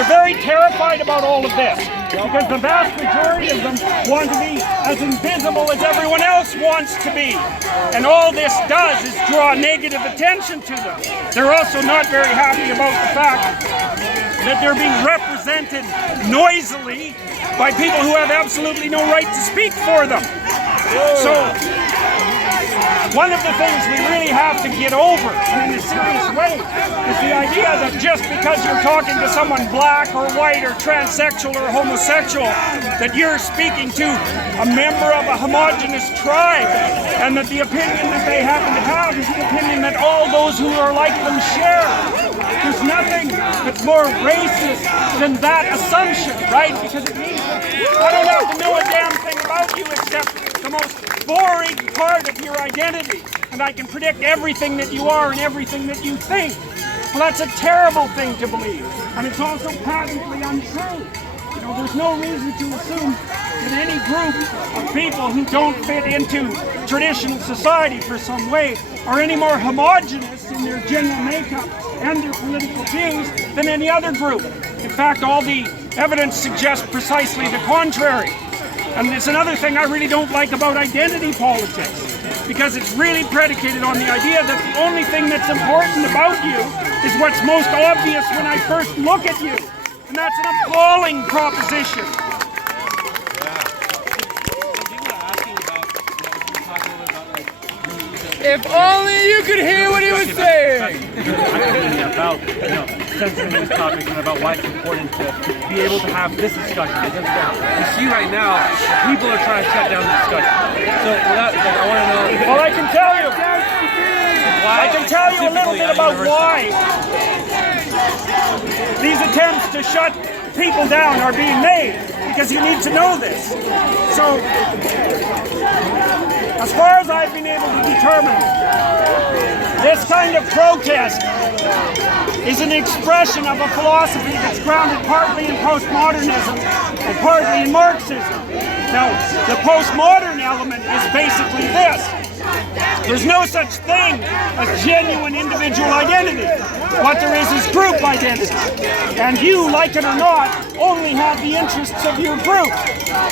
they're very terrified about all of this because the vast majority of them want to be as invisible as everyone else wants to be. And all this does is draw negative attention to them. They're also not very happy about the fact that they're being represented noisily by people who have absolutely no right to speak for them. So, one of the things we really have to get over, and in a serious way, is the idea that just because you're talking to someone black or white or transsexual or homosexual, that you're speaking to a member of a homogenous tribe, and that the opinion that they happen to have is the opinion that all those who are like them share. There's nothing that's more racist than that assumption, right? Because it means that I don't have to know a damn thing about you except the most boring part of your identity, and I can predict everything that you are and everything that you think. Well, that's a terrible thing to believe, and it's also patently untrue. You know, there's no reason to assume that any group of people who don't fit into traditional society for some way are any more homogenous in their general makeup and their political views than any other group. In fact, all the evidence suggests precisely the contrary. And it's another thing I really don't like about identity politics, because it's really predicated on the idea that the only thing that's important about you is what's most obvious when I first look at you. And that's an appalling proposition. If only you could hear what he was saying! About, sensitive this topic and about why it's important to be able to have this discussion. Because you see right now, people are trying to shut down the discussion. So I want to know... Well, I can tell you. I can tell you a little bit about why these attempts to shut people down are being made, because you need to know this. So, as far as I've been able to determine, this kind of protest is an expression of a philosophy that's grounded partly in postmodernism and partly in Marxism. Now, the postmodern element is basically this. There's no such thing as genuine individual identity. What there is group identity. And you, like it or not, only have the interests of your group.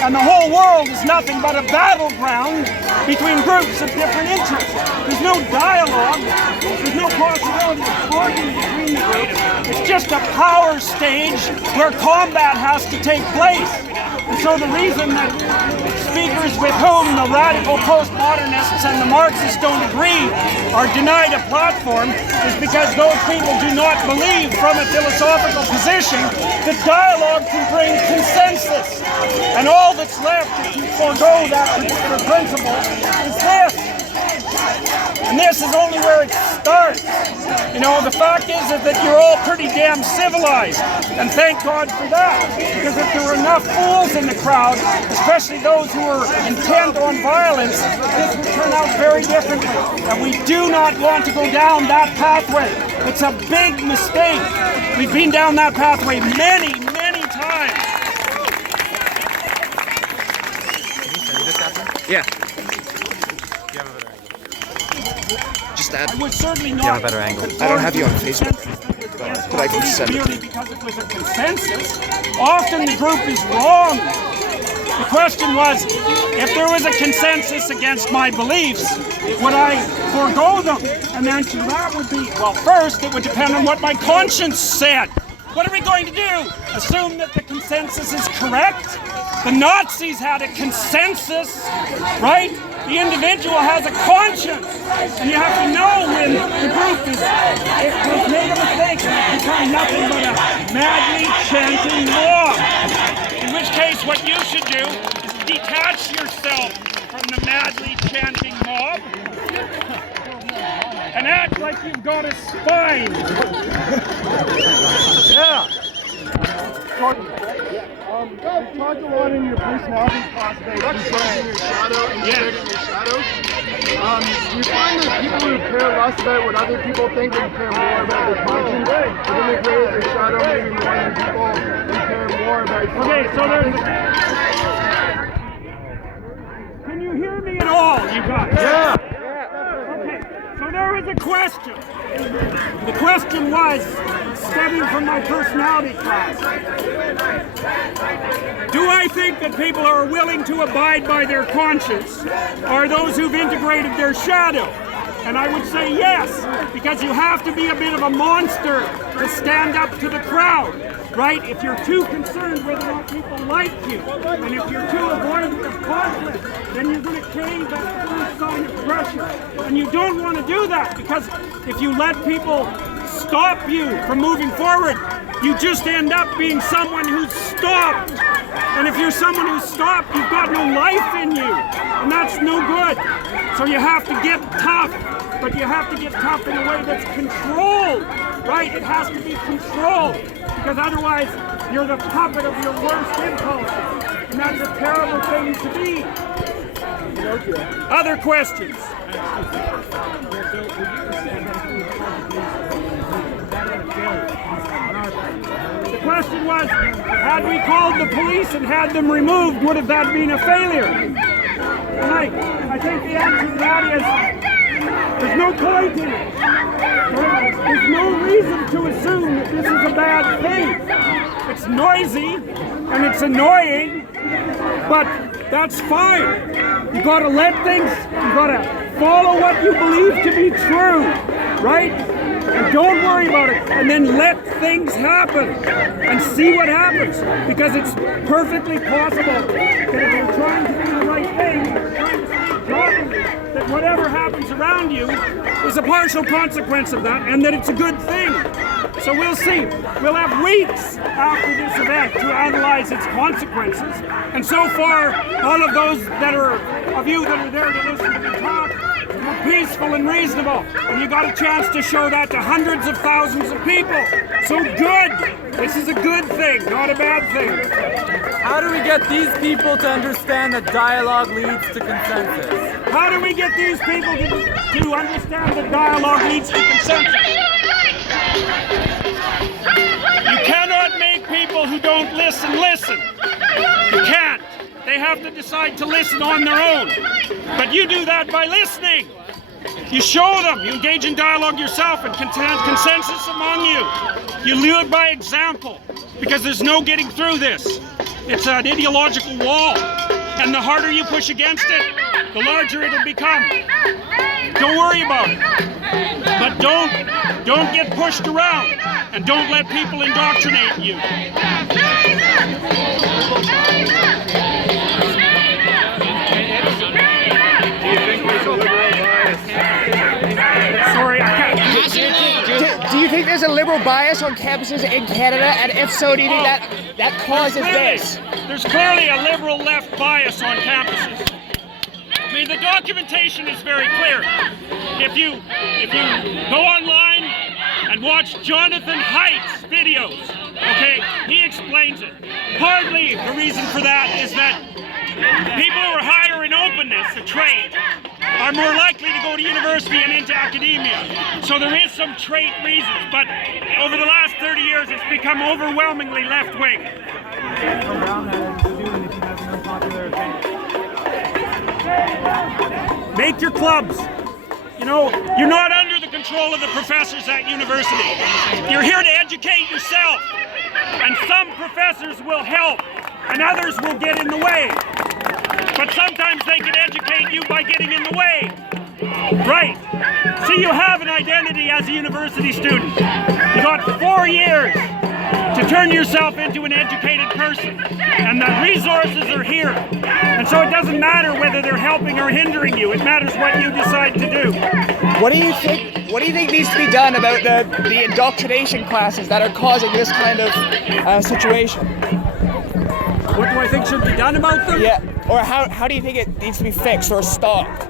And the whole world is nothing but a battleground between groups of different interests. There's no dialogue. There's no possibility of talking between the groups. It's just a power stage where combat has to take place. And so the reason that speakers with whom the radical postmodernists and the Marxists don't agree are denied a platform is because those people do not believe from a philosophical position that dialogue can bring consensus. And all that's left if you forego that particular principle is this. And this is only where it starts. You know, the fact is that you're all pretty damn civilized. And thank God for that. Because if there were enough fools in the crowd, especially those who are intent on violence, this would turn out very differently. And we do not want to go down that pathway. It's a big mistake. We've been down that pathway many, many times. Yeah. I would certainly not. You have a better angle. I don't have you on Facebook, but I can send it to you. Because it was a consensus. Often the group is wrong. The question was, if there was a consensus against my beliefs, would I forego them? And the answer to that would be, well, first, it would depend on what my conscience said. What are we going to do? Assume that the consensus is correct? The Nazis had a consensus, right? The individual has a conscience, and you have to know when the group has made a mistake and it's become nothing but a madly chanting mob. In which case, what you should do is detach yourself from the madly chanting mob and act like you've got a spine. Yeah. Talk to one in your personality classification. In your shadow, instead in your shadow. You find that people who care less about what other people think and care more about their conscience, but then they create their shadow maybe more than people who care more about. Okay, so there's. Can you hear me at all, you guys? Yeah. Okay, so there is a question. The question was, stemming from my personality class, do I think that people are willing to abide by their conscience are those who've integrated their shadow? And I would say yes, because you have to be a bit of a monster to stand up to the crowd, right? If you're too concerned whether or not people like you, and if you're too avoidant of conflict, then you're going to cave at the first sign of pressure. And you don't want to do that, because if you let people stop you from moving forward, you just end up being someone who's stopped. And if you're someone who's stopped, you've got no life in you, and that's no good. So you have to get tough, but you have to get tough in a way that's controlled, right? It has to be controlled, because otherwise you're the puppet of your worst impulses, and that's a terrible thing to be. Other questions? The question was, had we called the police and had them removed, would have that been a failure? And I think the answer to that is, there's no point in it. There's no reason to assume that this is a bad thing. It's noisy and it's annoying, but that's fine. You gotta let things, you gotta follow what you believe to be true, right? And don't worry about it, and then let things happen and see what happens, because it's perfectly possible that if you're trying to do the right thing, trying to stay jogging, that whatever happens around you is a partial consequence of that, and that it's a good thing. So we'll see. We'll have weeks after this event to analyze its consequences, and so far, all of those that are of you that are there to listen to me talk, you're peaceful and reasonable, and you got a chance to show that to hundreds of thousands of people. So good. This is a good thing, not a bad thing. How do we get these people to understand that dialogue leads to consensus? How do we get these people to understand that dialogue leads to consensus? You cannot make people who don't listen. You can't. They have to decide to listen on their own. But you do that by listening. You show them. You engage in dialogue yourself and consensus among you. You do it by example, because there's no getting through this. It's an ideological wall. And the harder you push against it, the larger it'll become. Don't worry about it. But don't get pushed around, and don't let people indoctrinate you. Sorry, I can't. Do you think there's a liberal bias on campuses in Canada? And if so, do you think that causes this? There's clearly a liberal left bias on campuses. I mean, the documentation is very clear. If you go online and watch Jonathan Haidt's videos, okay, he explains it. Partly the reason for that is that people who are higher in openness, a trait, are more likely to go to university and into academia. So there is some trait reasons, but over the last 30 years it's become overwhelmingly left-wing. Make your clubs. You know, you're not under the control of the professors at university. You're here to educate yourself. And some professors will help, and others will get in the way. But sometimes they can educate you by getting in the way. Right. See, you have an identity as a university student. You got 4 years to turn yourself into an educated person. And the resources are here. And so it doesn't matter whether they're helping or hindering you. It matters what you decide to do. What do you think needs to be done about the indoctrination classes that are causing this kind of situation? What do I think should be done about them? Yeah. Or how do you think it needs to be fixed or stopped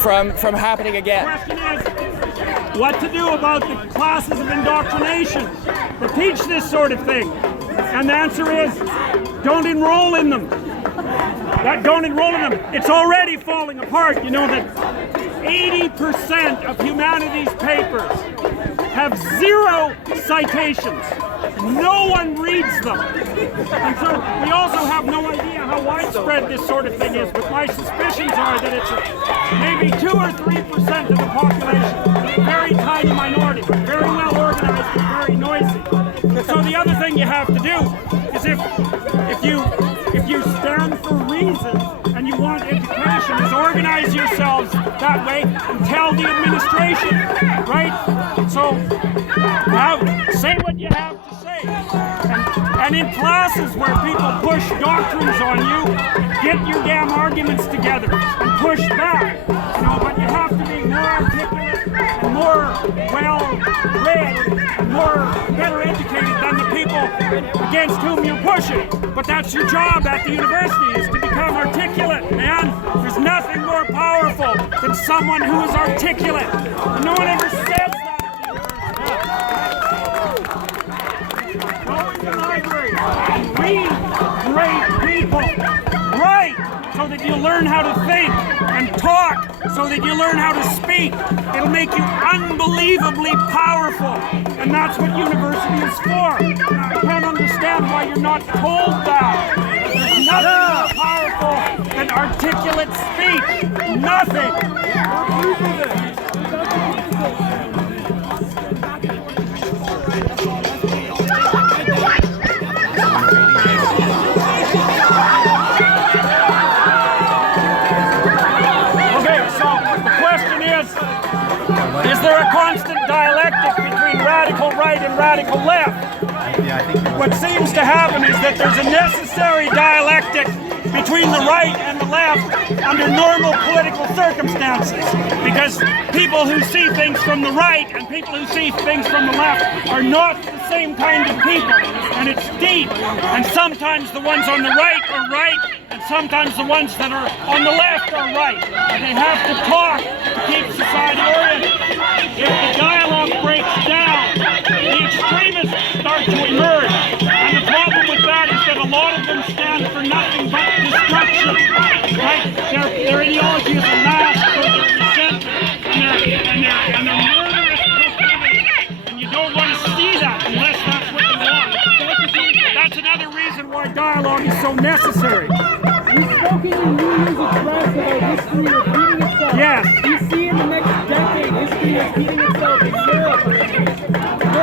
from happening again? The question is, what to do about the classes of indoctrination that teach this sort of thing? And the answer is, don't enroll in them. Don't enroll in them. It's already falling apart. You know that 80% of humanities papers have 0 citations. No one reads them. And so we also have no idea how how widespread this sort of thing is, but my suspicions are that it's maybe 2 or 3% of the population. A very tiny minority, but very well organized and very noisy. So the other thing you have to do is if you stand for reason and you want education, is organize yourselves that way and tell the administration, right? So now say what you have to say. And in classes where people push doctrines on you, get your damn arguments together and push back. You know, but you have to be more articulate and more well-read and better educated than the people against whom you're pushing. But that's your job at the university, is to become articulate, man. There's nothing more powerful than someone who is articulate. And no one ever says that. Go in the library and read great people. Write so that you learn how to think, and talk so that you learn how to speak. It'll make you unbelievably powerful, and that's what university is for. I can't understand why you're not told that. There's nothing more powerful than articulate speech. Nothing. Is there a constant dialectic between radical right and radical left? What seems to happen is that there's a necessary dialectic between the right and the left under normal political circumstances, because people who see things from the right and people who see things from the left are not the same kind of people, and it's deep, and sometimes the ones on the right are right, and sometimes the ones that are on the left are right, and they have to talk to keep society oriented. If the dialogue breaks down, the extremists start to emerge, and the problem with that is that a lot of them stand for nothing but destruction, right? Their ideology is a mask for their resentment and their murderous proclivity, and you don't want to see that unless that's what you want. That's another reason why dialogue is so necessary. You've spoken in New Year's address about history repeating itself. Yes. Do you see in the next decade history repeating itself in Europe?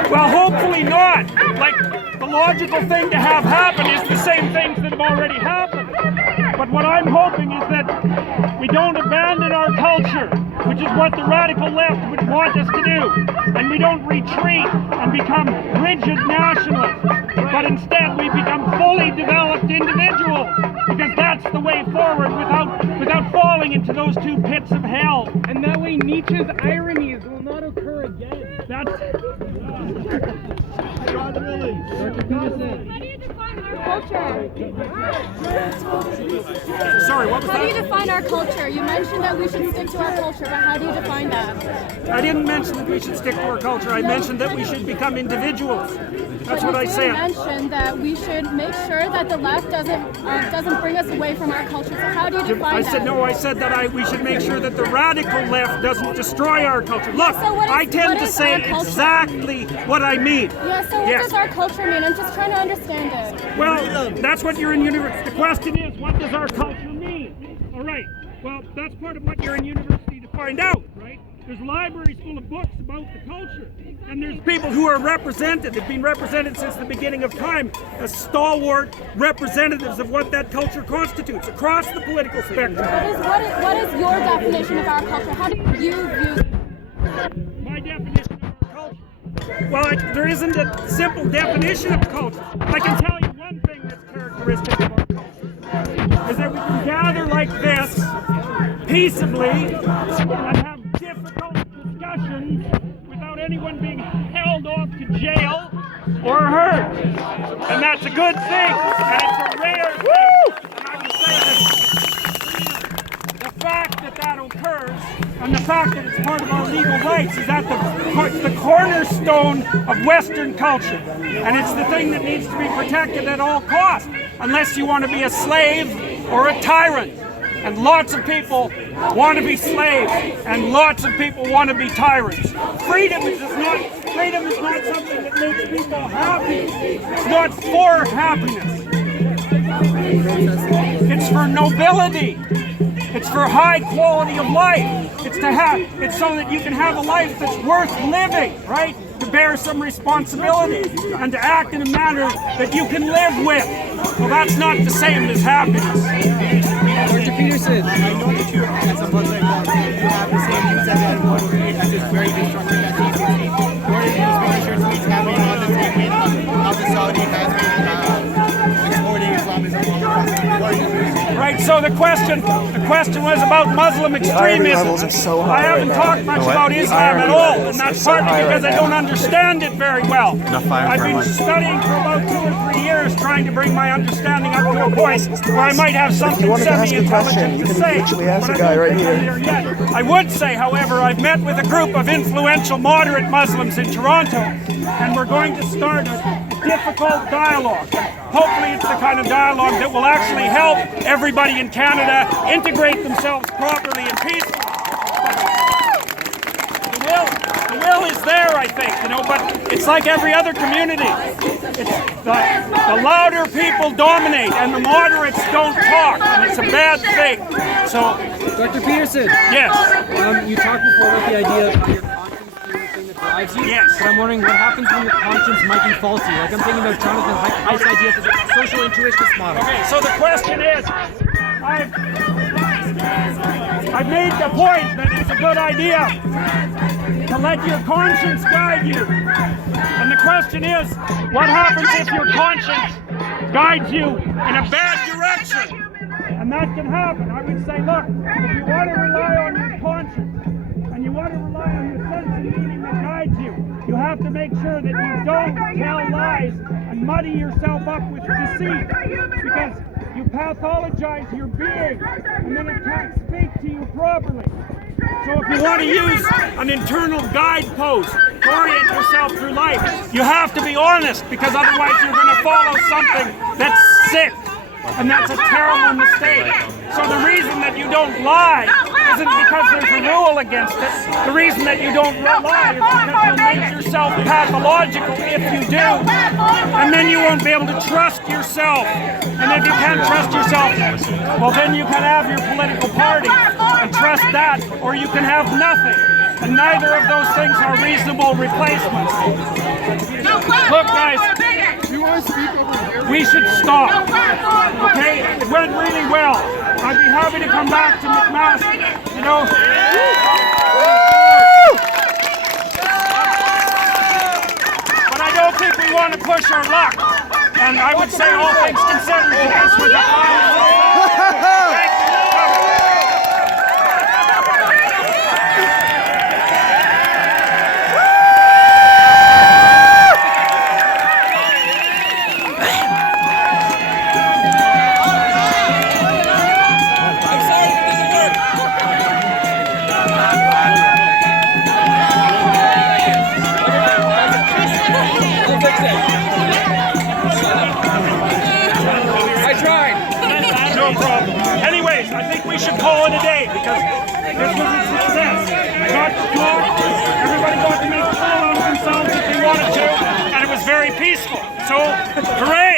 Well, hopefully not. Like, the logical thing to have happen is the same things that have already happened. But what I'm hoping is that we don't abandon our culture, which is what the radical left would want us to do. And we don't retreat and become rigid nationalists, but instead we become fully developed individuals, because that's the way forward without falling into those two pits of hell. And that way Nietzsche's ironies will not occur again. That's... Dr. Peterson. How do you define our culture? Sorry, what was How do you that? define our culture? You mentioned that we should stick to our culture, but how do you define that? I didn't mention that we should stick to our culture. I mentioned that we should become individuals. That's what I said. You mentioned that we should make sure that the left doesn't bring us away from our culture. So how do you define that? I said that we should make sure that the radical left doesn't destroy our culture. Look, So I tend to say exactly what I mean. Yeah, so what does our culture mean? I'm just trying to understand it. Well, that's what you're in university. The question is, what does our culture mean? All right. Well, that's part of what you're in university to find out, right? There's libraries full of books about the culture. And there's people who are represented, have been represented since the beginning of time as stalwart representatives of what that culture constitutes across the political spectrum. What is your definition of our culture? How do you view it? My definition of our culture? Well, there isn't a simple definition of culture. I can tell you one thing that's characteristic of our culture, is that we can gather like this, peaceably, and have difficult discussions without anyone being held off to jail or hurt. And that's a good thing, and it's a rare thing. And I would say that the fact that that occurs, and the fact that it's part of our legal rights, is at the cornerstone of Western culture. And it's the thing that needs to be protected at all costs, unless you want to be a slave or a tyrant. And lots of people want to be slaves, and lots of people want to be tyrants. Freedom is not something that makes people happy. It's not for happiness. It's for nobility. It's for high quality of life. It's so that you can have a life that's worth living, right? To bear some responsibility and to act in a manner that you can live with. Well, that's not the same as happiness. Dr. Peterson, I know that you, as a Muslim, you have the same views as everyone as is very destructive activity. What is making sure Swedes having on the same way how the Saudi has been exporting Islamism all across the world? Right, so the question was about Muslim extremism. I haven't talked much about Islam at all, and that's partly because I don't understand it very well. I've been studying for about 2 or 3 years trying to bring my understanding up to a point where I might have something semi-intelligent to say. But I don't think I'm there yet. I would say, however, I've met with a group of influential moderate Muslims in Toronto, and we're going to start a difficult dialogue. Hopefully it's the kind of dialogue that will actually help everybody in Canada integrate themselves properly and peacefully. The will is there, I think, but it's like every other community. The louder people dominate and the moderates don't talk, and it's a bad thing. So, Dr. Peterson, yes. You talked before about the idea of your conscience being the thing that drives you. Yes. But I'm wondering what happens when your conscience might be faulty. Like I'm thinking about Jonathan Haidt's idea of the social intuitionist model. Okay, so the question is, I've made the point that it's a good idea to let your conscience guide you. And the question is, what happens if your conscience guides you in a bad direction? And that can happen. I would say, look, if you want to rely on your conscience and you want to rely on your sense of meaning that guides you, you have to make sure that you don't tell lies and muddy yourself up with deceit, because you pathologize your being and then it can't speak to you properly. So if you want to use an internal guidepost to orient yourself through life, you have to be honest, because otherwise you're going to follow something that's sick. And that's a terrible mistake. So the reason that you don't lie isn't because there's a rule against it. The reason that you don't lie is because you'll make yourself pathological if you do. And then you won't be able to trust yourself. And if you can't trust yourself, well then you can have your political party and trust that, or you can have nothing. And neither of those things are reasonable replacements. Look guys, You want to speak over here? we should stop. Okay? It went really well. I'd be happy to come back to McMaster. But I don't think we want to push our luck. And I would say, all things considered, this was a fine. No problem. Anyways, I think we should call it a day because this was a success. I got to talk. Everybody got to make a call on themselves if they wanted to, and it was very peaceful. So, hooray!